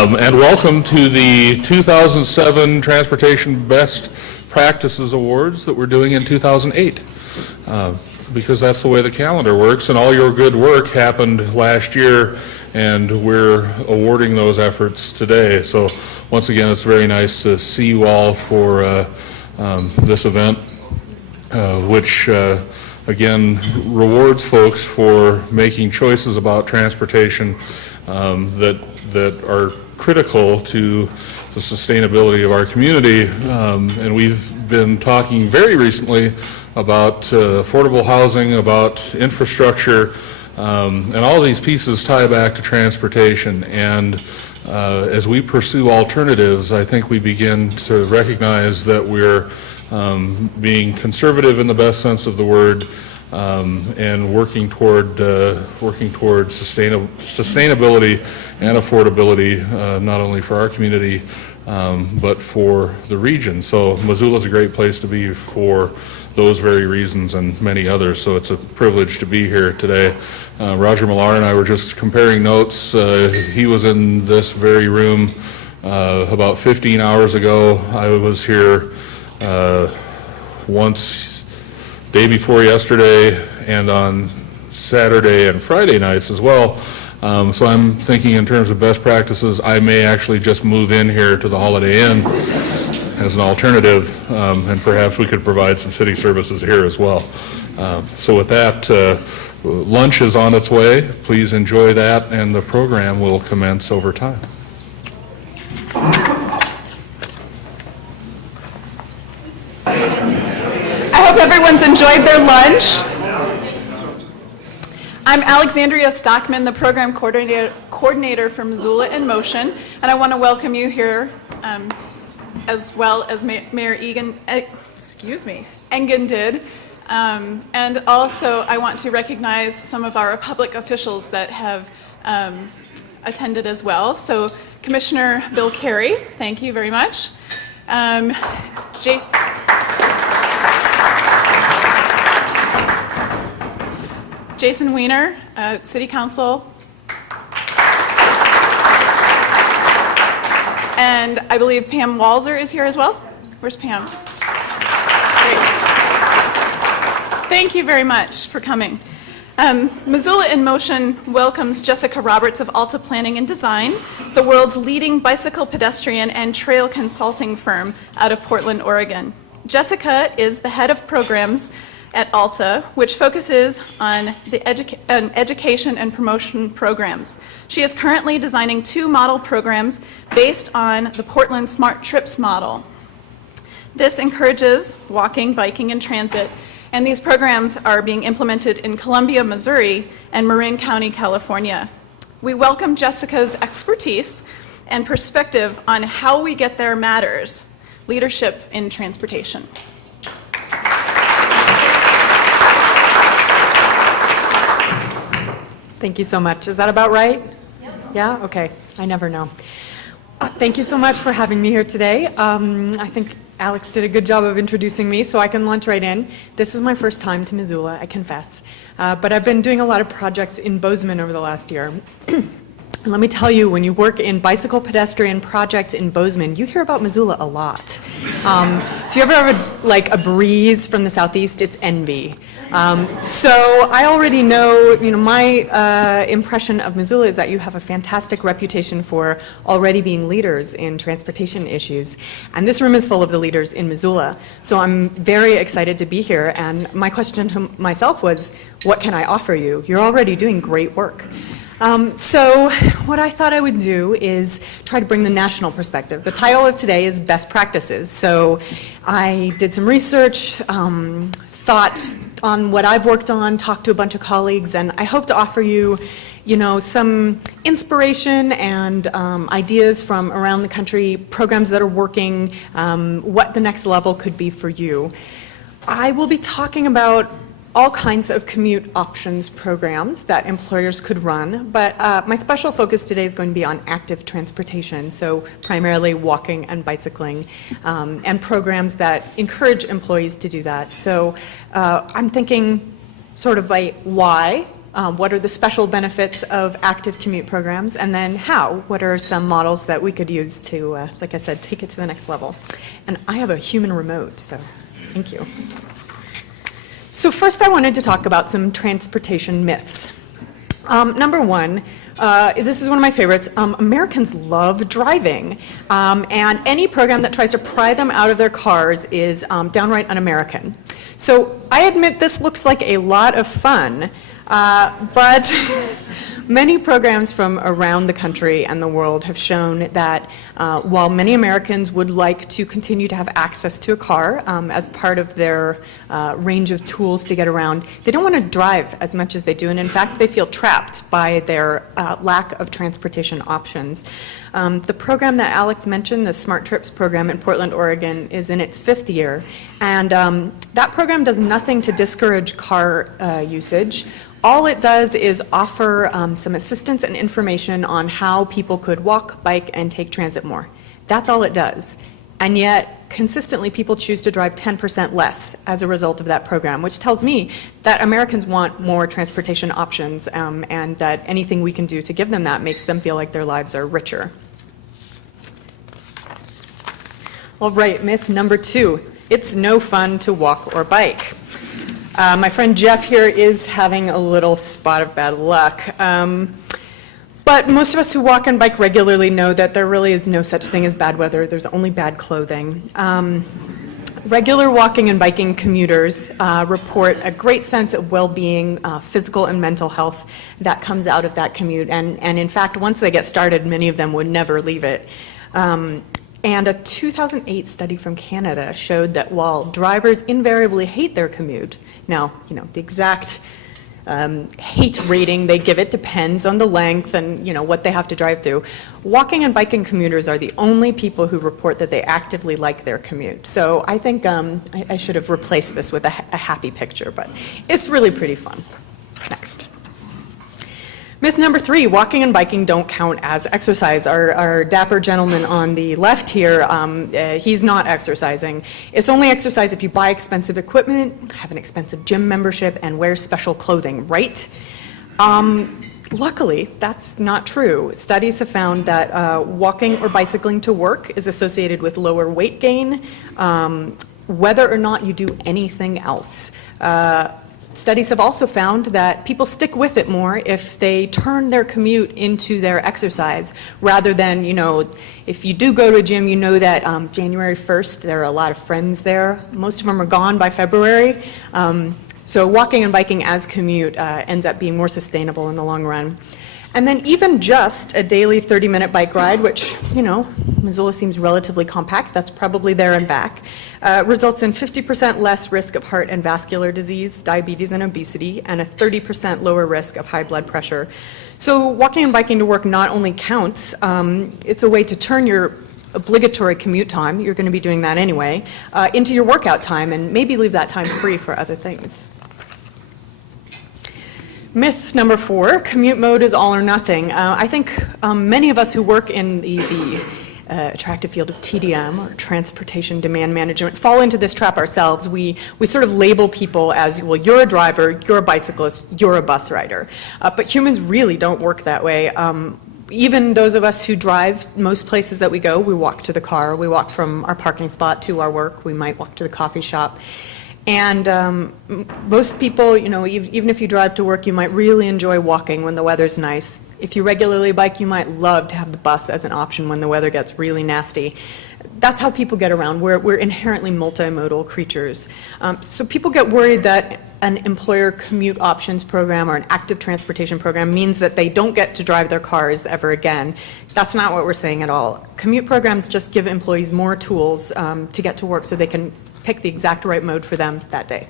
And welcome to the 2007 Transportation Best Practices Awards that we're doing in 2008. Because that's the way the calendar works, and all your good work happened last year, and we're awarding those efforts today. So once again, it's very nice to see you all for this event, which again rewards folks for making choices about transportation that are critical to the sustainability of our community. And we've been talking very recently about affordable housing, about infrastructure, and all these pieces tie back to transportation. And as we pursue alternatives, I think we begin to recognize that we're being conservative in the best sense of the word, and working toward sustainability and affordability, not only for our community, but for the region. So Missoula is a great place to be for those very reasons and many others. So it's a privilege to be here today. Roger Millar and I were just comparing notes. He was in this very room about 15 hours ago. I was here once day before yesterday and on Saturday and Friday nights as well. So I'm thinking in terms of best practices, I may actually just move in here to the Holiday Inn as an alternative, and perhaps we could provide some city services here as well. So with that, lunch is on its way. Please enjoy that, and the program will commence over time. I hope everyone's enjoyed their lunch. I'm Alexandria Stockman, the program coordinator for Missoula in Motion, and I want to welcome you here, as well as Mayor Engen did. And also, I want to recognize some of our public officials that have attended as well. So, Commissioner Bill Carey, thank you very much. Jason Weiner, City Council. And I believe Pam Walzer is here as well. Where's Pam? Great. Thank you very much for coming. Missoula in Motion welcomes Jessica Roberts of Alta Planning and Design, the world's leading bicycle, pedestrian, and trail consulting firm out of Portland, Oregon. Jessica is the head of programs at Alta, which focuses on the education and promotion programs. She is currently designing 2 model programs based on the Portland Smart Trips model. This encourages walking, biking, and transit, and these programs are being implemented in Columbia, Missouri, and Marin County, California. We welcome Jessica's expertise and perspective on how we get there matters, leadership in transportation. Thank you so much. Is that about right? Yep. Yeah? Okay. I never know. Thank you so much for having me here today. I think Alex did a good job of introducing me, so I can launch right in. This is my first time to Missoula, I confess. But I've been doing a lot of projects in Bozeman over the last year. And let me tell you, when you work in bicycle pedestrian projects in Bozeman, you hear about Missoula a lot. If you ever have a breeze from the southeast, it's envy. So I already know, my impression of Missoula is that you have a fantastic reputation for already being leaders in transportation issues. And this room is full of the leaders in Missoula. So I'm very excited to be here. And my question to myself was, what can I offer you? You're already doing great work. So what I thought I would do is try to bring the national perspective. The title of today is Best Practices. So I did some research, thought on what I've worked on, talked to a bunch of colleagues, and I hope to offer you, some inspiration and ideas from around the country, programs that are working, what the next level could be for you. I will be talking about all kinds of commute options programs that employers could run, but my special focus today is going to be on active transportation, so primarily walking and bicycling, and programs that encourage employees to do that. So I'm thinking sort of why what are the special benefits of active commute programs, and then how. What are some models that we could use to, like I said, take it to the next level? And I have a human remote, so thank you. So first I wanted to talk about some transportation myths. Number one, this is one of my favorites. Americans love driving, and any program that tries to pry them out of their cars is downright un-American. So I admit this looks like a lot of fun, but many programs from around the country and the world have shown that while many Americans would like to continue to have access to a car as part of their range of tools to get around, they don't want to drive as much as they do, and in fact they feel trapped by their lack of transportation options. The program that Alex mentioned, the Smart Trips program in Portland, Oregon, is in its 5th year, and that program does nothing to discourage car usage. All it does is offer some assistance and information on how people could walk, bike, and take transit more. That's all it does. And yet, consistently, people choose to drive 10% less as a result of that program, which tells me that Americans want more transportation options, and that anything we can do to give them that makes them feel like their lives are richer. All right, myth number 2. It's no fun to walk or bike. My friend Jeff here is having a little spot of bad luck. But most of us who walk and bike regularly know that there really is no such thing as bad weather. There's only bad clothing. Regular walking and biking commuters report a great sense of well-being, physical and mental health that comes out of that commute. And in fact, once they get started, many of them would never leave it. And a 2008 study from Canada showed that while drivers invariably hate their commute, now, the exact hate rating they give it depends on the length and, what they have to drive through. Walking and biking commuters are the only people who report that they actively like their commute. So I think I should have replaced this with a happy picture, but it's really pretty fun. Next. Myth number 3, walking and biking don't count as exercise. Our dapper gentleman on the left here, he's not exercising. It's only exercise if you buy expensive equipment, have an expensive gym membership, and wear special clothing, right? Luckily, that's not true. Studies have found that walking or bicycling to work is associated with lower weight gain, whether or not you do anything else. Studies have also found that people stick with it more if they turn their commute into their exercise, rather than, if you do go to a gym, you know that January 1st, there are a lot of friends there. Most of them are gone by February. So walking and biking as commute ends up being more sustainable in the long run. And then even just a daily 30-minute bike ride, which, Missoula seems relatively compact, that's probably there and back, results in 50% less risk of heart and vascular disease, diabetes and obesity, and a 30% lower risk of high blood pressure. So walking and biking to work not only counts, it's a way to turn your obligatory commute time, you're going to be doing that anyway, into your workout time, and maybe leave that time free for other things. Myth number 4, commute mode is all or nothing. I think many of us who work in the attractive field of TDM, or transportation demand management, fall into this trap ourselves. We sort of label people as, well, you're a driver, you're a bicyclist, you're a bus rider. But humans really don't work that way. Even those of us who drive, most places that we go, we walk to the car, we walk from our parking spot to our work, we might walk to the coffee shop. And most people, even if you drive to work, you might really enjoy walking when the weather's nice. If you regularly bike, you might love to have the bus as an option when the weather gets really nasty. That's how people get around. We're inherently multimodal creatures. So people get worried that an employer commute options program or an active transportation program means that they don't get to drive their cars ever again. That's not what we're saying at all. Commute programs just give employees more tools to get to work so they can pick the exact right mode for them that day.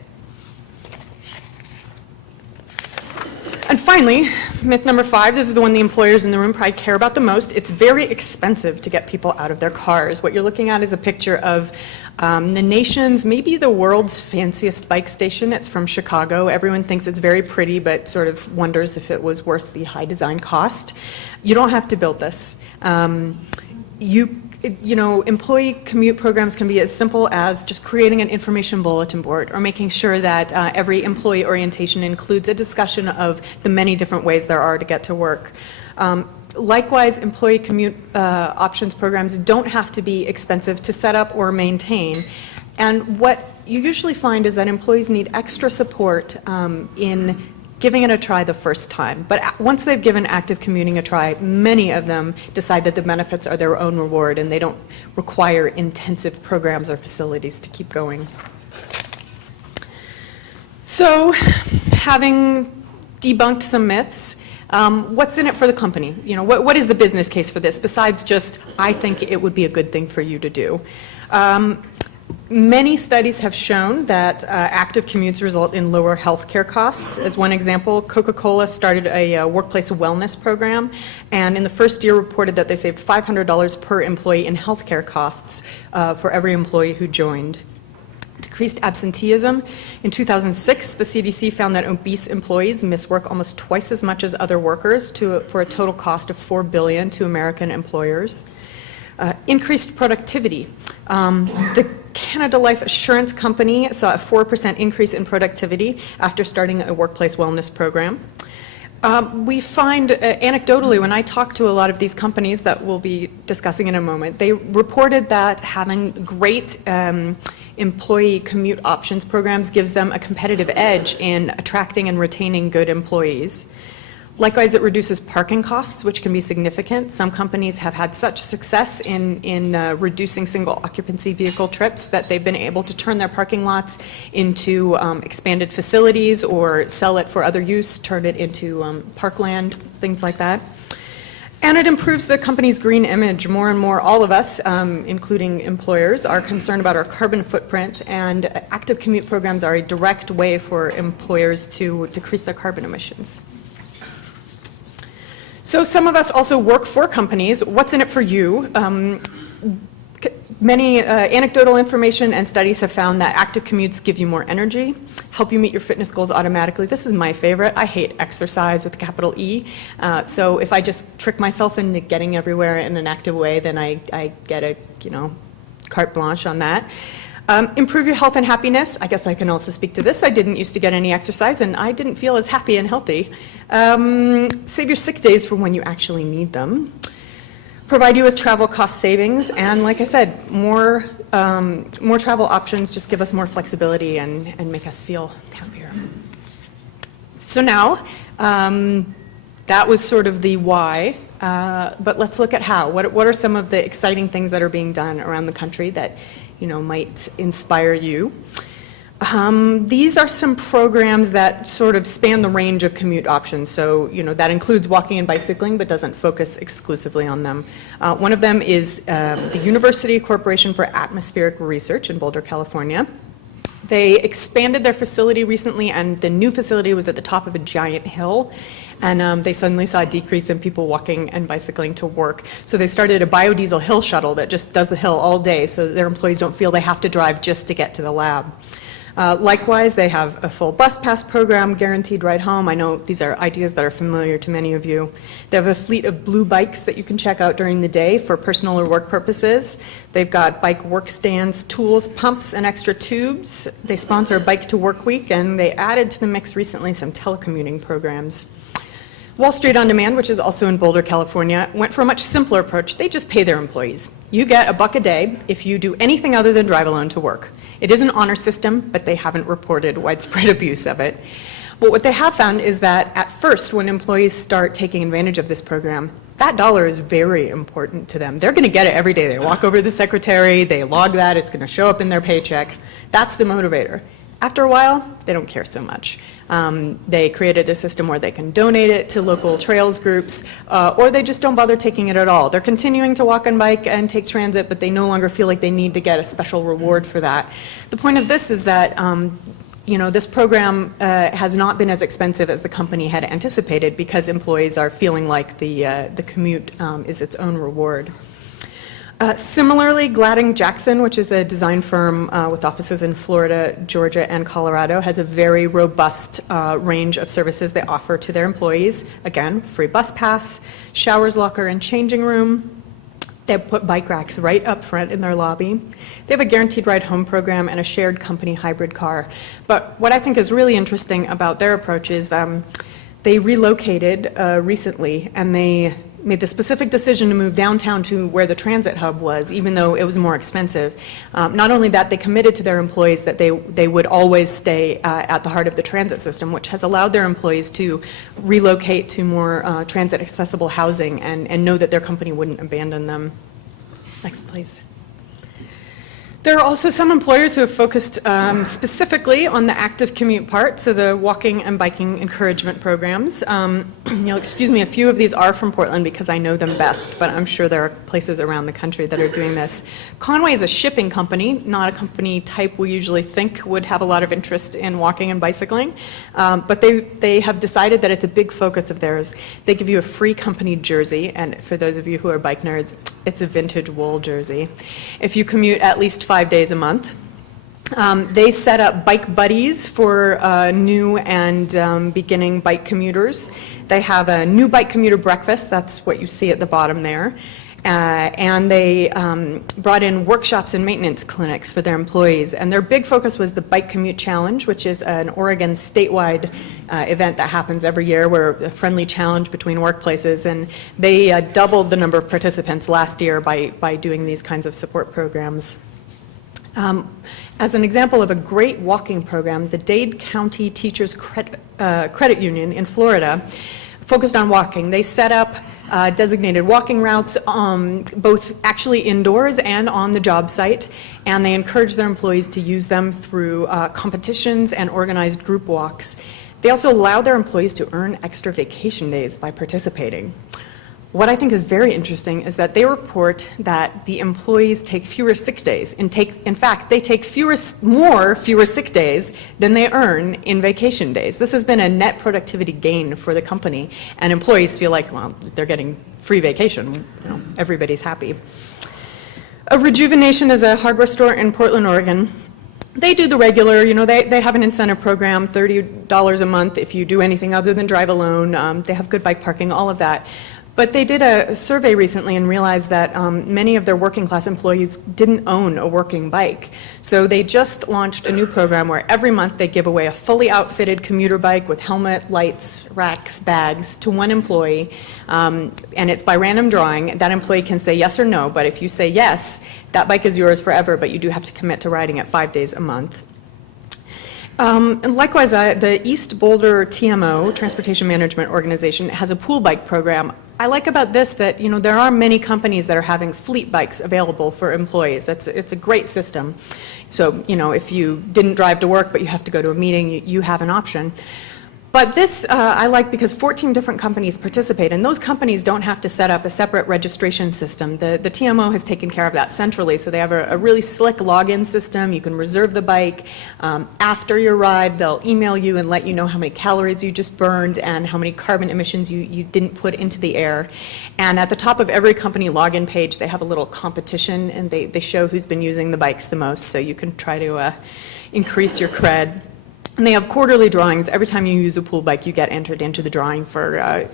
And finally, myth number 5, this is the one the employers in the room probably care about the most. It's very expensive to get people out of their cars. What you're looking at is a picture of the nation's, maybe the world's fanciest bike station. It's from Chicago. Everyone thinks it's very pretty, but sort of wonders if it was worth the high design cost. You don't have to build this. employee commute programs can be as simple as just creating an information bulletin board or making sure that every employee orientation includes a discussion of the many different ways there are to get to work. Likewise, employee commute options programs don't have to be expensive to set up or maintain. And what you usually find is that employees need extra support in giving it a try the first time. But once they've given active commuting a try, many of them decide that the benefits are their own reward and they don't require intensive programs or facilities to keep going. So, having debunked some myths, what's in it for the company? What is the business case for this besides just, I think it would be a good thing for you to do? Many studies have shown that active commutes result in lower health care costs. As one example, Coca-Cola started a workplace wellness program, and in the first year reported that they saved $500 per employee in health care costs for every employee who joined. Decreased absenteeism. In 2006, the CDC found that obese employees miss work almost twice as much as other workers for a total cost of $4 billion to American employers. Increased productivity. The Canada Life Assurance Company saw a 4% increase in productivity after starting a workplace wellness program. We find, anecdotally, when I talk to a lot of these companies that we'll be discussing in a moment, they reported that having great employee commute options programs gives them a competitive edge in attracting and retaining good employees. Likewise, it reduces parking costs, which can be significant. Some companies have had such success in reducing single occupancy vehicle trips that they've been able to turn their parking lots into expanded facilities or sell it for other use, turn it into parkland, things like that. And it improves the company's green image. More and more, all of us, including employers, are concerned about our carbon footprint, and active commute programs are a direct way for employers to decrease their carbon emissions. So some of us also work for companies. What's in it for you? Many anecdotal information and studies have found that active commutes give you more energy, help you meet your fitness goals automatically. This is my favorite. I hate exercise with a capital E. So if I just trick myself into getting everywhere in an active way, then I get a, carte blanche on that. Improve your health and happiness. I guess I can also speak to this. I didn't used to get any exercise, and I didn't feel as happy and healthy. Save your sick days for when you actually need them. Provide you with travel cost savings, and like I said, more travel options just give us more flexibility and make us feel happier. So now, that was sort of the why, but let's look at how. What are some of the exciting things that are being done around the country that might inspire you? These are some programs that sort of span the range of commute options. So, that includes walking and bicycling, but doesn't focus exclusively on them. One of them is the University Corporation for Atmospheric Research in Boulder, California. They expanded their facility recently, and the new facility was at the top of a giant hill. And they suddenly saw a decrease in people walking and bicycling to work. So they started a biodiesel hill shuttle that just does the hill all day so that their employees don't feel they have to drive just to get to the lab. Likewise, they have a full bus pass program, guaranteed ride home. I know these are ideas that are familiar to many of you. They have a fleet of blue bikes that you can check out during the day for personal or work purposes. They've got bike work stands, tools, pumps, and extra tubes. They sponsor a Bike to Work Week, and they added to the mix recently some telecommuting programs. Wall Street On Demand, which is also in Boulder, California, went for a much simpler approach. They just pay their employees. You get $1 a day if you do anything other than drive alone to work. It is an honor system, but they haven't reported widespread abuse of it. But what they have found is that at first, when employees start taking advantage of this program, that dollar is very important to them. They're going to get it every day. They walk over to the secretary, they log that, it's going to show up in their paycheck. That's the motivator. After a while, they don't care so much. They created a system where they can donate it to local trails groups, or they just don't bother taking it at all. They're continuing to walk and bike and take transit, but they no longer feel like they need to get a special reward for that. The point of this is that this program has not been as expensive as the company had anticipated because employees are feeling like the commute is its own reward. Similarly, Gladding Jackson, which is a design firm with offices in Florida, Georgia, and Colorado, has a very robust range of services they offer to their employees. Again, free bus pass, showers, locker, and changing room. They have put bike racks right up front in their lobby. They have a guaranteed ride home program and a shared company hybrid car. But what I think is really interesting about their approach is they relocated recently, and they made the specific decision to move downtown to where the transit hub was, even though it was more expensive. Not only that, they committed to their employees that they would always stay at the heart of the transit system, which has allowed their employees to relocate to more transit-accessible housing and know that their company wouldn't abandon them. Next, please. There are also some employers who have focused specifically on the active commute part, so the walking and biking encouragement programs. You'll excuse me, a few of these are from Portland because I know them best, but I'm sure there are places around the country that are doing this. Conway is a shipping company, not a company type we usually think would have a lot of interest in walking and bicycling, but they have decided that it's a big focus of theirs. They give you a free company jersey, and for those of you who are bike nerds, it's a vintage wool jersey. If you commute at least 5 days a month. They set up bike buddies for new and beginning bike commuters. They have a new bike commuter breakfast, that's what you see at the bottom there. And they brought in workshops and maintenance clinics for their employees. And their big focus was the Bike Commute Challenge, which is an Oregon statewide event that happens every year, where a friendly challenge between workplaces. And they doubled the number of participants last year by doing these kinds of support programs. As an example of a great walking program, the Dade County Teachers Credit Union in Florida focused on walking. They set up designated walking routes, both actually indoors and on the job site, and they encourage their employees to use them through competitions and organized group walks. They also allow their employees to earn extra vacation days by participating. What I think is very interesting is that they report that the employees take fewer sick days. In fact, they take fewer sick days than they earn in vacation days. This has been a net productivity gain for the company, and employees feel like, well, they're getting free vacation. Everybody's happy. Rejuvenation is a hardware store in Portland, Oregon. They do the regular, they have an incentive program, $30 a month if you do anything other than drive alone. They have good bike parking, all of that. But they did a survey recently and realized that many of their working class employees didn't own a working bike. So they just launched a new program where every month they give away a fully outfitted commuter bike with helmet, lights, racks, bags to one employee. And it's by random drawing. That employee can say yes or no, but if you say yes, that bike is yours forever, but you do have to commit to riding it 5 days a month. And likewise, the East Boulder TMO, Transportation Management Organization, has a pool bike program. I like about this that, there are many companies that are having fleet bikes available for employees. It's a great system. So, if you didn't drive to work but you have to go to a meeting, you have an option. But this I like because 14 different companies participate, and those companies don't have to set up a separate registration system. The TMO has taken care of that centrally, so they have a really slick login system. You can reserve the bike. After your ride, they'll email you and let you know how many calories you just burned and how many carbon emissions you didn't put into the air. And at the top of every company login page, they have a little competition, and they show who's been using the bikes the most, so you can try to increase your cred. And they have quarterly drawings. Every time you use a pool bike, you get entered into the drawing for,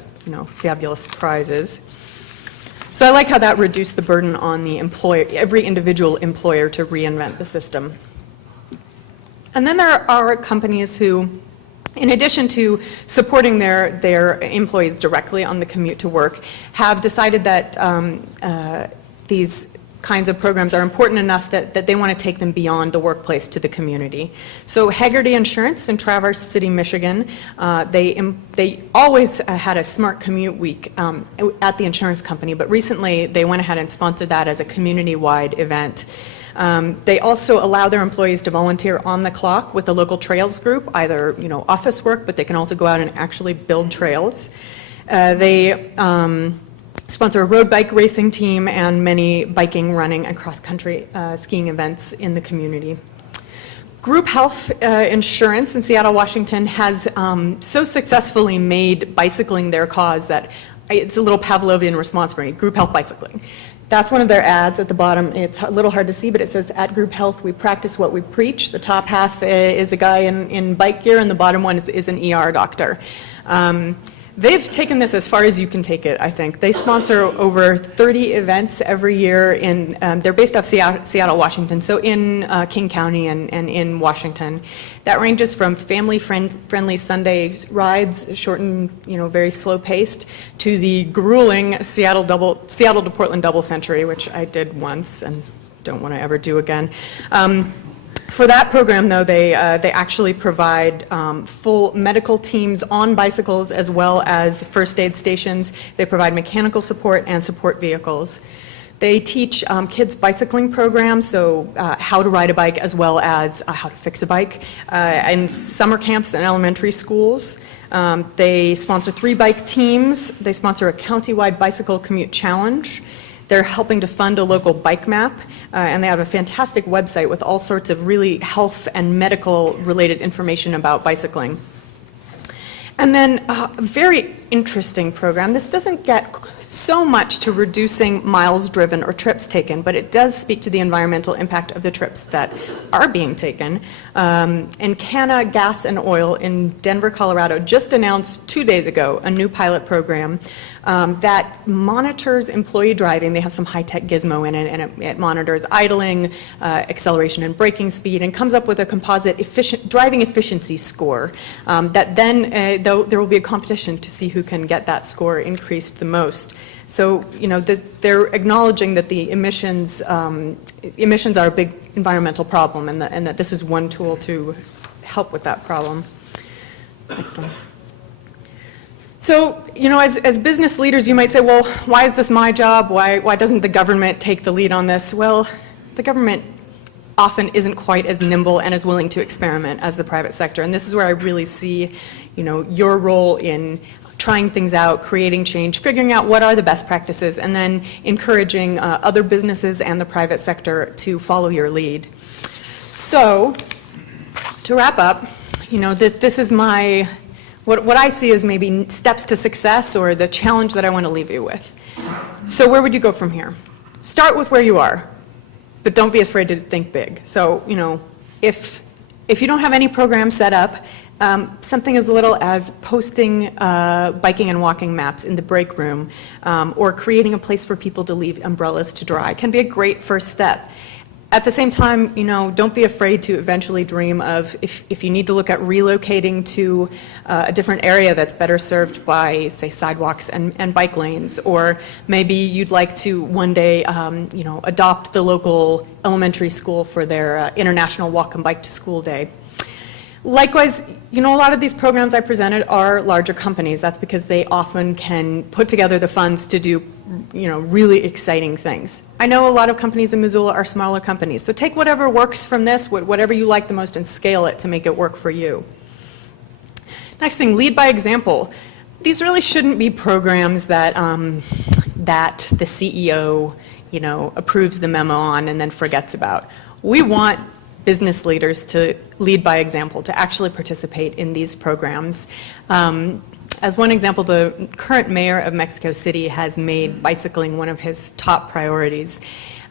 fabulous prizes. So I like how that reduced the burden on the employer, every individual employer, to reinvent the system. And then there are companies who, in addition to supporting their employees directly on the commute to work, have decided that these kinds of programs are important enough that they want to take them beyond the workplace to the community. So Hagerty Insurance in Traverse City, Michigan, they always had a smart commute week at the insurance company, but recently they went ahead and sponsored that as a community-wide event. They also allow their employees to volunteer on the clock with a local trails group, either office work, but they can also go out and actually build trails. They sponsor a road bike racing team and many biking, running, and cross-country skiing events in the community. Group Health Insurance in Seattle, Washington has so successfully made bicycling their cause that it's a little Pavlovian response for me, Group Health Bicycling. That's one of their ads at the bottom. It's a little hard to see, but it says, "At Group Health, we practice what we preach." The top half is a guy in bike gear, and the bottom one is an ER doctor. They've taken this as far as you can take it, I think. They sponsor over 30 events every year in, they're based off Seattle, Washington, so in King County and in Washington. That ranges from family-friendly Sunday rides, short and, very slow-paced, to the grueling Seattle to Portland double century, which I did once and don't want to ever do again. For that program, though, they actually provide full medical teams on bicycles as well as first aid stations. They provide mechanical support and support vehicles. They teach kids bicycling programs, so how to ride a bike as well as how to fix a bike, in summer camps and elementary schools. They sponsor 3 bike teams. They sponsor a countywide bicycle commute challenge. They're helping to fund a local bike map, and they have a fantastic website with all sorts of really health and medical related information about bicycling. And then a very interesting program. This doesn't get so much to reducing miles driven or trips taken, but it does speak to the environmental impact of the trips that are being taken. Encana Gas and Oil in Denver, Colorado just announced 2 days ago a new pilot program that monitors employee driving. They have some high-tech gizmo in it, and it monitors idling, acceleration and braking speed, and comes up with a composite driving efficiency score that then there will be a competition to see who can get that score increased the most. So, they're acknowledging that the emissions are a big environmental problem, and that this is one tool to help with that problem. Next one. So, as business leaders, you might say, well, why is this my job? Why doesn't the government take the lead on this? Well, the government often isn't quite as nimble and as willing to experiment as the private sector. And this is where I really see, your role in trying things out, creating change, figuring out what are the best practices, and then encouraging other businesses and the private sector to follow your lead. So, to wrap up, this is my, what I see as maybe steps to success or the challenge that I want to leave you with. So where would you go from here? Start with where you are, but don't be afraid to think big. So, if you don't have any program set up, something as little as posting biking and walking maps in the break room or creating a place for people to leave umbrellas to dry can be a great first step. At the same time, don't be afraid to eventually dream of if you need to look at relocating to a different area that's better served by, say, sidewalks and bike lanes, or maybe you'd like to one day, adopt the local elementary school for their International Walk and Bike to School Day. Likewise, a lot of these programs I presented are larger companies. That's because they often can put together the funds to do, really exciting things. I know a lot of companies in Missoula are smaller companies, so take whatever works from this, whatever you like the most, and scale it to make it work for you. Next thing, lead by example. These really shouldn't be programs that the CEO, approves the memo on and then forgets about. We want business leaders to lead by example, to actually participate in these programs. As one example, the current mayor of Mexico City has made bicycling one of his top priorities.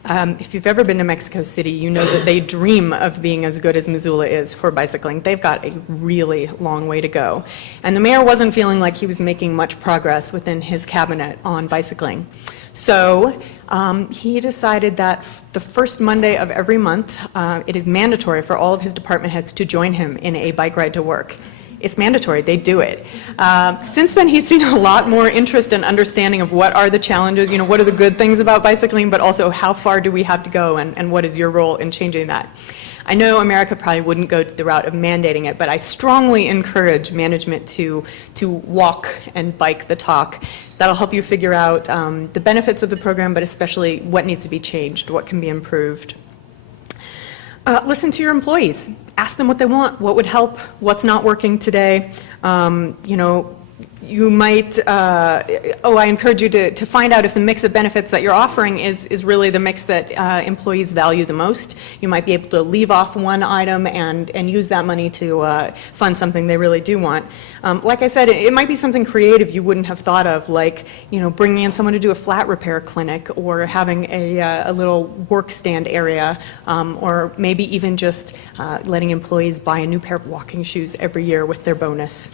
If you've ever been to Mexico City, you know that they dream of being as good as Missoula is for bicycling. They've got a really long way to go. And the mayor wasn't feeling like he was making much progress within his cabinet on bicycling. So he decided that the first Monday of every month, it is mandatory for all of his department heads to join him in a bike ride to work. It's mandatory, they do it. Since then, he's seen a lot more interest and understanding of what are the challenges, what are the good things about bicycling, but also how far do we have to go, and what is your role in changing that. I know America probably wouldn't go the route of mandating it, but I strongly encourage management to walk and bike the talk. That'll help you figure out the benefits of the program, but especially what needs to be changed, what can be improved. Listen to your employees. Ask them what they want, what would help, what's not working today. You might, I encourage you to find out if the mix of benefits that you're offering is really the mix that employees value the most. You might be able to leave off one item and use that money to fund something they really do want. Like I said, it might be something creative you wouldn't have thought of, like bringing in someone to do a flat repair clinic, or having a little work stand area, or maybe even just letting employees buy a new pair of walking shoes every year with their bonus.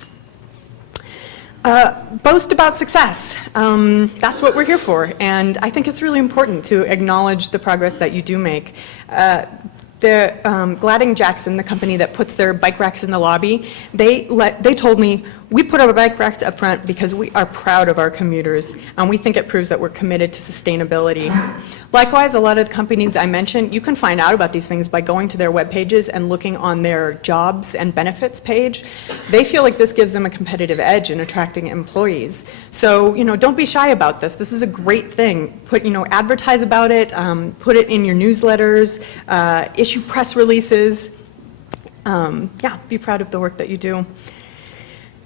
Boast about success. That's what we're here for, and I think it's really important to acknowledge the progress that you do make. Gladding Jackson, the company that puts their bike racks in the lobby, they told me, we put our bike racks up front because we are proud of our commuters, and we think it proves that we're committed to sustainability. Likewise, a lot of the companies I mentioned, you can find out about these things by going to their web pages and looking on their jobs and benefits page. They feel like this gives them a competitive edge in attracting employees. So, don't be shy about this. This is a great thing. Advertise about it, put it in your newsletters, issue press releases. Be proud of the work that you do.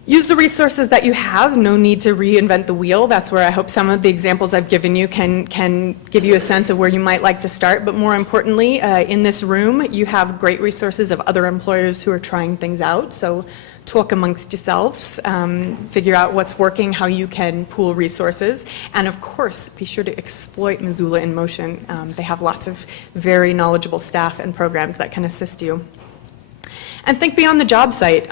Use the resources that you have. No need to reinvent the wheel. That's where I hope some of the examples I've given you can give you a sense of where you might like to start. But more importantly, in this room, you have great resources of other employers who are trying things out. So talk amongst yourselves, figure out what's working, how you can pool resources, and of course, be sure to exploit Missoula in Motion. They have lots of very knowledgeable staff and programs that can assist you. And think beyond the job site.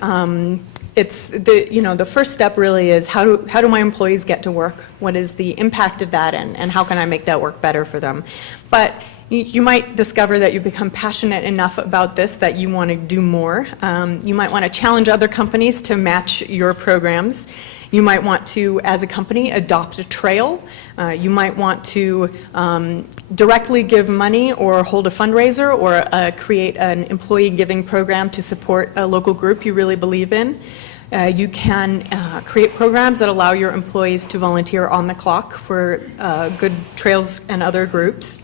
It's the first step really is how do my employees get to work? What is the impact of that, and how can I make that work better for them? But you might discover that you become passionate enough about this that you want to do more. You might want to challenge other companies to match your programs. You might want to, as a company, adopt a trail. You might want to directly give money or hold a fundraiser or create an employee giving program to support a local group you really believe in. You can create programs that allow your employees to volunteer on the clock for good trails and other groups.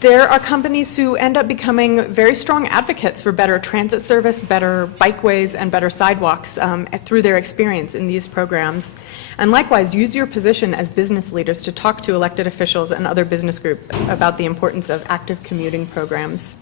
There are companies who end up becoming very strong advocates for better transit service, better bikeways, and better sidewalks through their experience in these programs. And likewise, use your position as business leaders to talk to elected officials and other business groups about the importance of active commuting programs.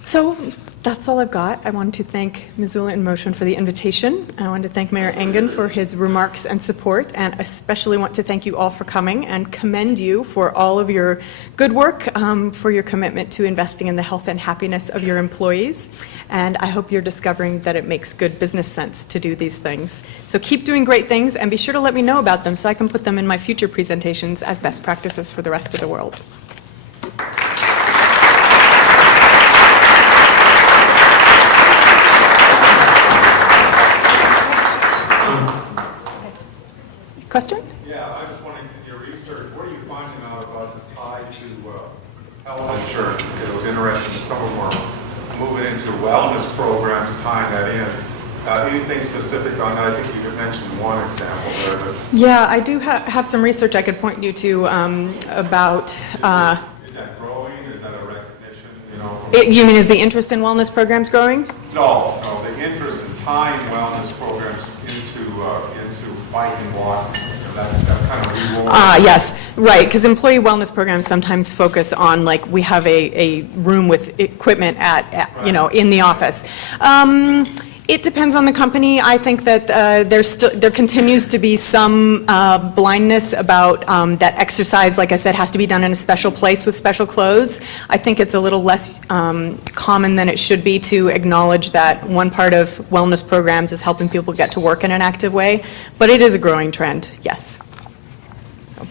So that's all I've got. I want to thank Missoula in Motion for the invitation. I want to thank Mayor Engen for his remarks and support, and especially want to thank you all for coming and commend you for all of your good work, for your commitment to investing in the health and happiness of your employees. And I hope you're discovering that it makes good business sense to do these things. So keep doing great things, and be sure to let me know about them so I can put them in my future presentations as best practices for the rest of the world. Question? Yeah, I just wondering, in your research, what are you finding out about the tie to health insurance? It was interesting, some of them are moving into wellness programs, tying that in. Anything specific on that? I think you mentioned one example there. But yeah, I do have some research I could point you to about... Is that growing? Is that a recognition? You mean, is the interest in wellness programs growing? No, the interest in tying wellness programs into bike and walk, that kind of reward. Yes, right, because employee wellness programs sometimes focus on, like, we have a room with equipment in the office. It depends on the company. I think that there continues to be some blindness about that exercise, like I said, has to be done in a special place with special clothes. I think it's a little less common than it should be to acknowledge that one part of wellness programs is helping people get to work in an active way, but it is a growing trend, yes. So,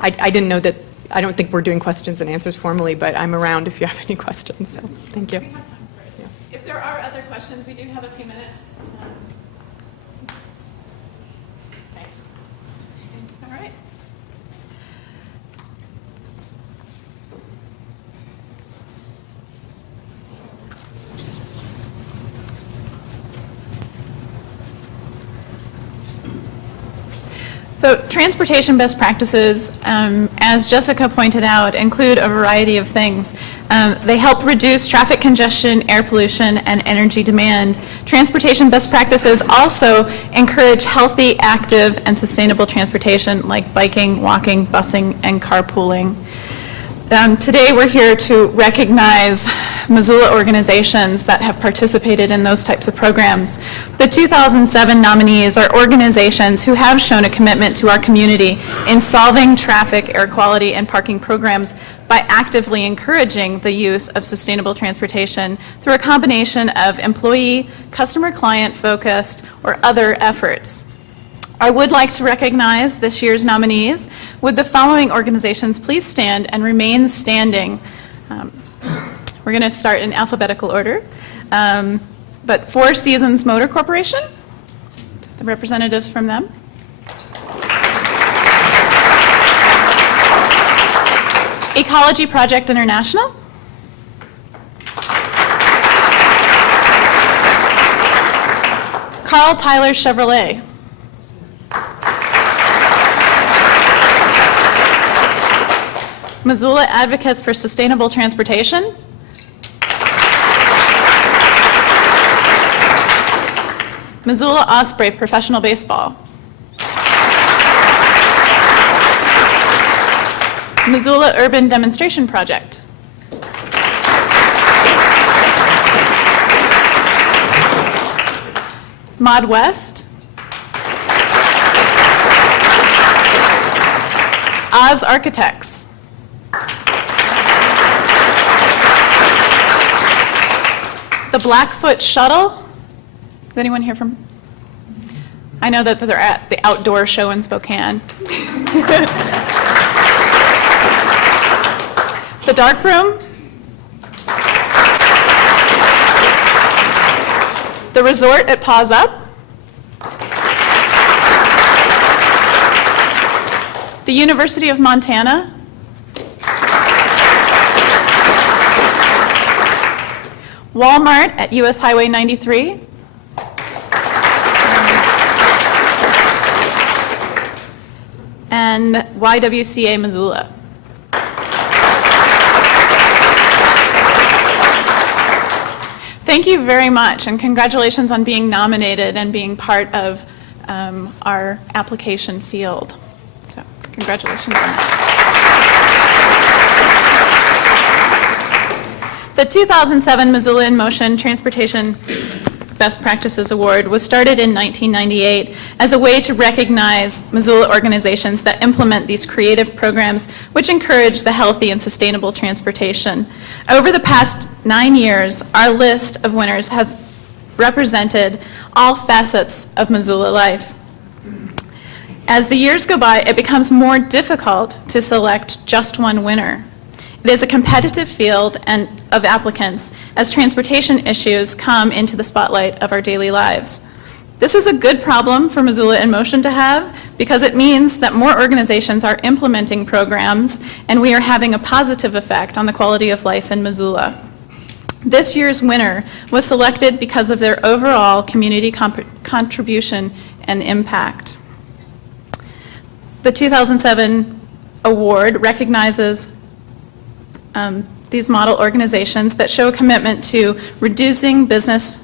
I didn't know that. I don't think we're doing questions and answers formally, but I'm around if you have any questions, so thank you. If there are other questions, we do have a few minutes. Okay. All right. So transportation best practices, as Jessica pointed out, include a variety of things. They help reduce traffic congestion, air pollution, and energy demand. Transportation best practices also encourage healthy, active, and sustainable transportation like biking, walking, busing, and carpooling. Today, we're here to recognize Missoula organizations that have participated in those types of programs. The 2007 nominees are organizations who have shown a commitment to our community in solving traffic, air quality, and parking programs by actively encouraging the use of sustainable transportation through a combination of employee, customer, client-focused, or other efforts. I would like to recognize this year's nominees. Would the following organizations please stand and remain standing? We're going to start in alphabetical order. But Four Seasons Motor Corporation, the representatives from them. Ecology Project International. Carl Tyler Chevrolet. Missoula Advocates for Sustainable Transportation. Missoula Osprey Professional Baseball. Missoula Urban Demonstration Project. Mod West. Oz Architects. The Blackfoot Shuttle. Is anyone here from? I know that they're at the outdoor show in Spokane. The Dark Room. The Resort at Paws Up. The University of Montana. Walmart at US Highway 93. And YWCA Missoula. Thank you very much, and congratulations on being nominated and being part of our application field. So, congratulations on that. The 2007 Missoula in Motion Transportation Best Practices Award was started in 1998 as a way to recognize Missoula organizations that implement these creative programs which encourage the healthy and sustainable transportation. Over the past 9 years, our list of winners have represented all facets of Missoula life. As the years go by, it becomes more difficult to select just one winner. It is a competitive field of applicants as transportation issues come into the spotlight of our daily lives. This is a good problem for Missoula in Motion to have because it means that more organizations are implementing programs and we are having a positive effect on the quality of life in Missoula. This year's winner was selected because of their overall community contribution and impact. The 2007 award recognizes these model organizations that show a commitment to reducing business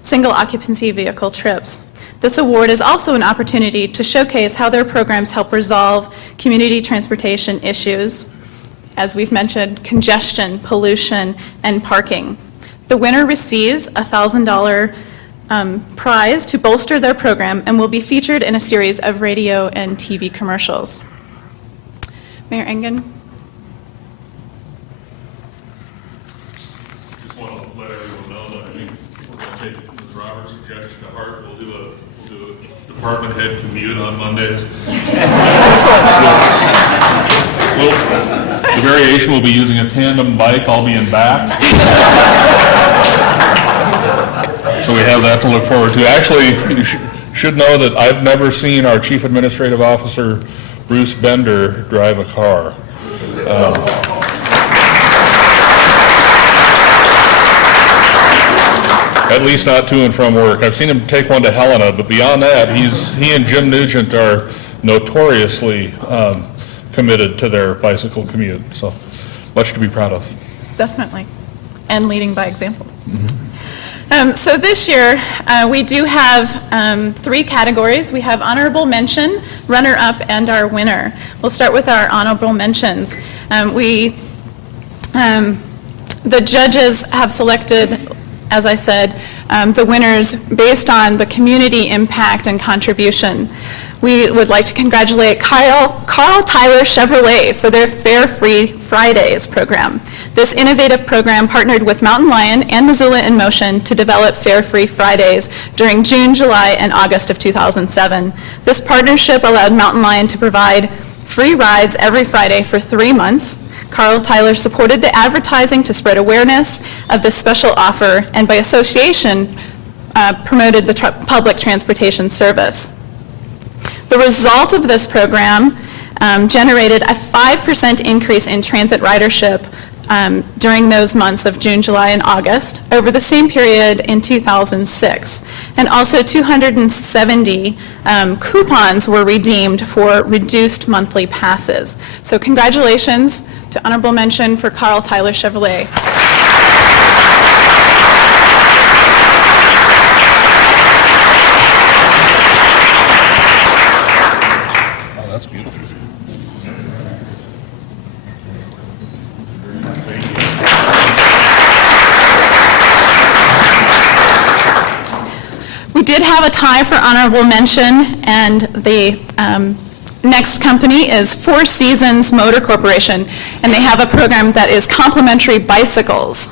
single occupancy vehicle trips. This award is also an opportunity to showcase how their programs help resolve community transportation issues, as we've mentioned, congestion, pollution, and parking. The winner receives a $1,000 prize to bolster their program and will be featured in a series of radio and TV commercials. Mayor Engen? Take Ms. Roberts' suggestion to heart. We'll do a department head commute on Mondays. Excellent. The variation will be using a tandem bike. I'll be in back. So we have that to look forward to. Actually, you should know that I've never seen our Chief Administrative Officer, Bruce Bender, drive a car. At least not to and from work. I've seen him take one to Helena, but beyond that, he and Jim Nugent are notoriously committed to their bicycle commute. So much to be proud of. Definitely. And leading by example. So this year, we do have 3 categories. We have honorable mention, runner-up, and our winner. We'll start with our honorable mentions. We The judges have selected, as I said, the winners based on the community impact and contribution. We would like to congratulate Carl Tyler Chevrolet for their Fare Free Fridays program. This innovative program partnered with Mountain Lion and Missoula in Motion to develop Fare Free Fridays during June, July, and August of 2007. This partnership allowed Mountain Lion to provide free rides every Friday for 3 months. Carl Tyler supported the advertising to spread awareness of this special offer, and by association, promoted the public transportation service. The result of this program generated a 5% increase in transit ridership during those months of June, July, and August over the same period in 2006. And also 270 coupons were redeemed for reduced monthly passes. So congratulations to honorable mention for Carl Tyler Chevrolet. Oh, that's beautiful. We did have a tie for honorable mention, and the next company is Four Seasons Motor Corporation, and they have a program that is complimentary bicycles.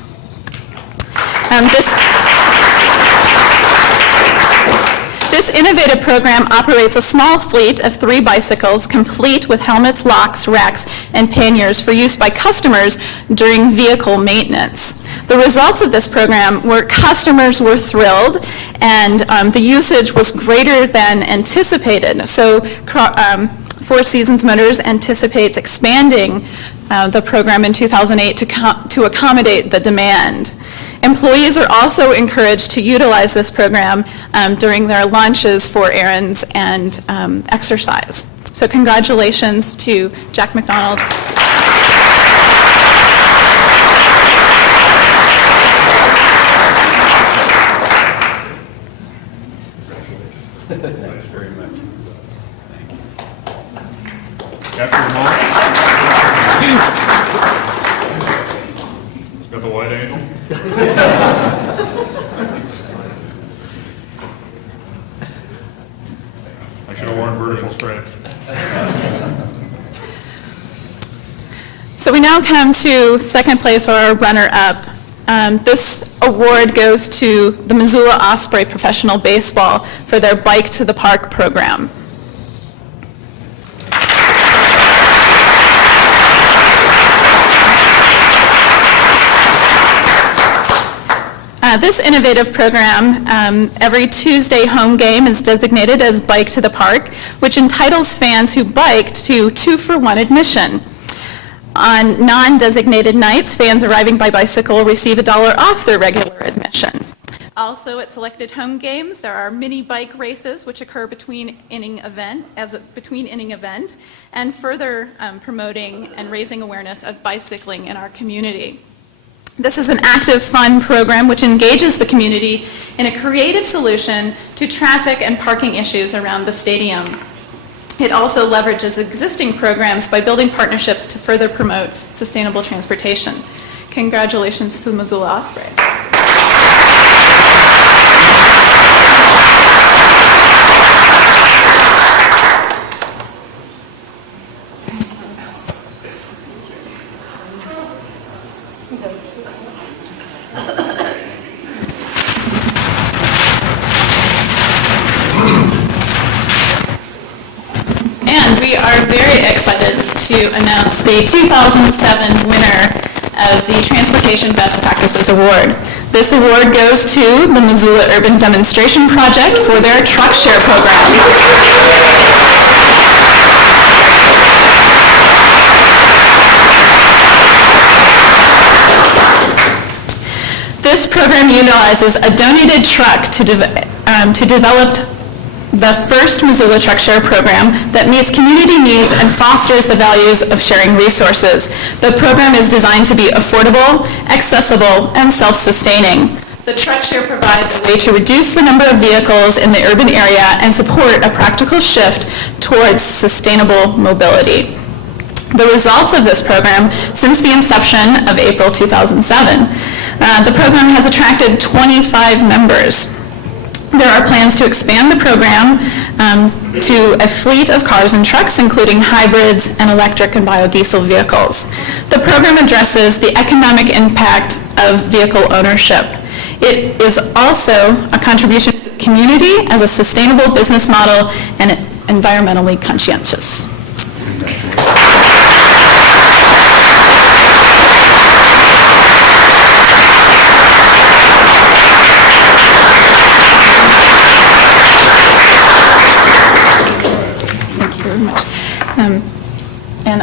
This innovative program operates a small fleet of 3 bicycles, complete with helmets, locks, racks, and panniers for use by customers during vehicle maintenance. The results of this program were customers were thrilled, and the usage was greater than anticipated. So Four Seasons Motors anticipates expanding the program in 2008 to accommodate the demand. Employees are also encouraged to utilize this program during their lunches for errands and exercise. So congratulations to Jack McDonald. Thanks very much. After your mom? Got the wide angle? I should have worn vertical stripes. So we now come to second place, or our runner-up. This award goes to the Missoula Osprey Professional Baseball for their Bike to the Park program. This innovative program, every Tuesday home game is designated as Bike to the Park, which entitles fans who bike to 2-for-1 admission. On non-designated nights, fans arriving by bicycle receive $1 off their regular admission. Also, at selected home games, there are mini bike races which occur between inning event, and further promoting and raising awareness of bicycling in our community. This is an active, fun program which engages the community in a creative solution to traffic and parking issues around the stadium. It also leverages existing programs by building partnerships to further promote sustainable transportation. Congratulations to the Missoula Osprey. And we are very excited to announce the 2007 winner of the Transportation Best Practices Award. This award goes to the Missoula Urban Demonstration Project for their truck share program. This program utilizes a donated truck to develop the first Missoula Truck Share program that meets community needs and fosters the values of sharing resources. The program is designed to be affordable, accessible, and self-sustaining. The Truck Share provides a way to reduce the number of vehicles in the urban area and support a practical shift towards sustainable mobility. the results of this program since the inception of April 2007. The program has attracted 25 members. There are plans to expand the program to a fleet of cars and trucks, including hybrids and electric and biodiesel vehicles. The program addresses the economic impact of vehicle ownership. It is also a contribution to the community as a sustainable business model and environmentally conscientious. Thank you very much. And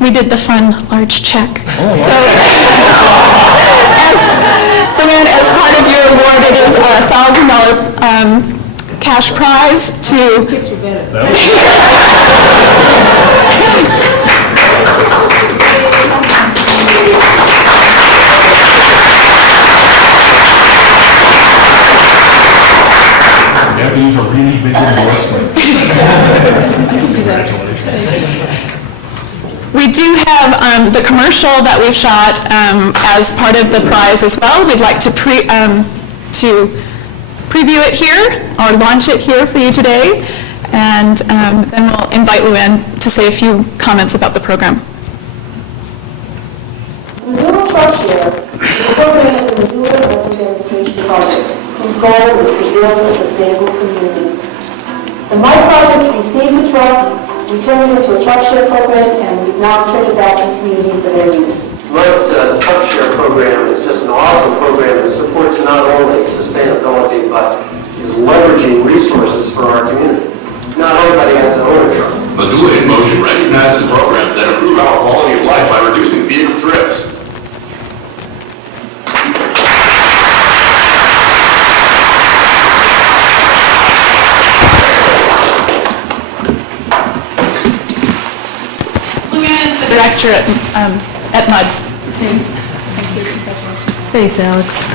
we did the fun large check. So, as part of your award, it is a $1,000 cash prize to. Yeah, these are really big endorsement. We do have the commercial that we've shot as part of the prize as well. We'd like to preview it here or launch it here for you today, and then we'll invite Luann to say a few comments about the program. Missoula Truck Share is a program of the Missoula Urban Demonstration Project, whose goal is to build a sustainable community. The My Project received a truck, we turned it into a truck share program, and we've now turned it back to the community for their use. Mike's truck share program is just an awesome program that supports not only sustainability, but is leveraging resources for our community. Not everybody has to own a truck. Missoula in Motion recognizes programs that improve our quality of life by reducing vehicle trips. Luann is the director at MUD. Thanks, Alex.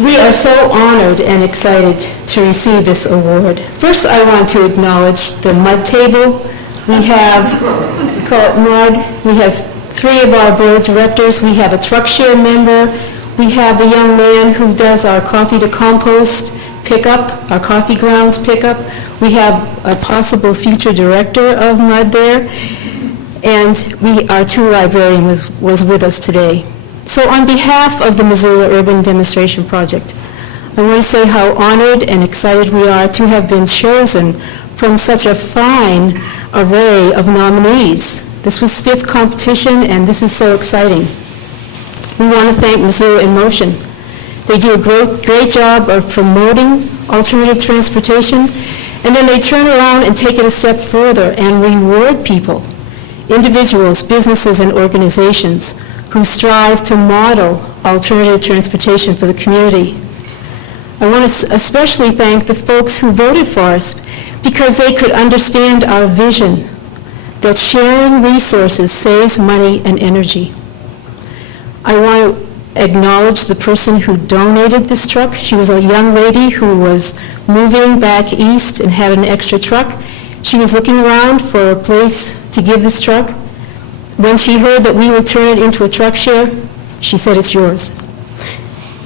We are so honored and excited to receive this award. First, I want to acknowledge the MUD table. We call it MUD. We have 3 of our board of directors. We have a truck share member. We have the young man who does our coffee to compost pickup, our coffee grounds pickup. We have a possible future director of MUD there. And our 2 librarian was with us today. So on behalf of the Missoula Urban Demonstration Project, I want to say how honored and excited we are to have been chosen from such a fine array of nominees. This was stiff competition, and this is so exciting. We want to thank Missoula in Motion. They do a great job of promoting alternative transportation, and then they turn around and take it a step further and reward people, individuals, businesses, and organizations who strive to model alternative transportation for the community. I want to especially thank the folks who voted for us because they could understand our vision that sharing resources saves money and energy. I want to acknowledge the person who donated this truck. She was a young lady who was moving back east and had an extra truck. She was looking around for a place to give this truck. When she heard that we would turn it into a truck share, she said, "It's yours."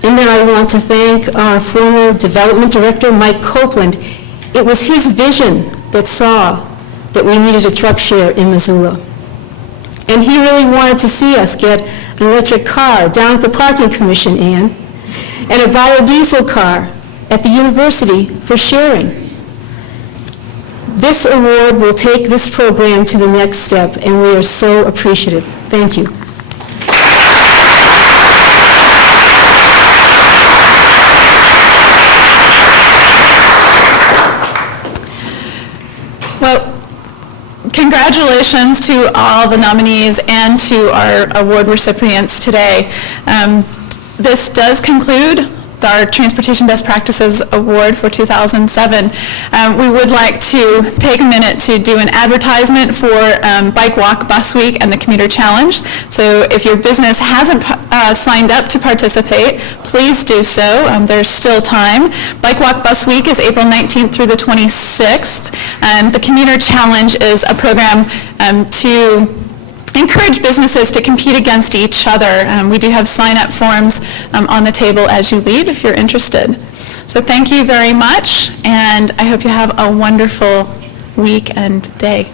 And then I want to thank our former development director, Mike Copeland. It was his vision that saw that we needed a truck share in Missoula. And he really wanted to see us get an electric car down at the Parking Commission, Ann, and a biodiesel car at the university for sharing. This award will take this program to the next step, and we are so appreciative. Thank you. Well, congratulations to all the nominees and to our award recipients today. This does conclude our Transportation Best Practices Award for 2007. We would like to take a minute to do an advertisement for Bike Walk Bus Week and the Commuter Challenge. So if your business hasn't signed up to participate, please do so. There's still time. Bike Walk Bus Week is April 19th through the 26th, and the Commuter Challenge is a program to encourage businesses to compete against each other. We do have sign-up forms on the table as you leave if you're interested. So thank you very much, and I hope you have a wonderful week and day.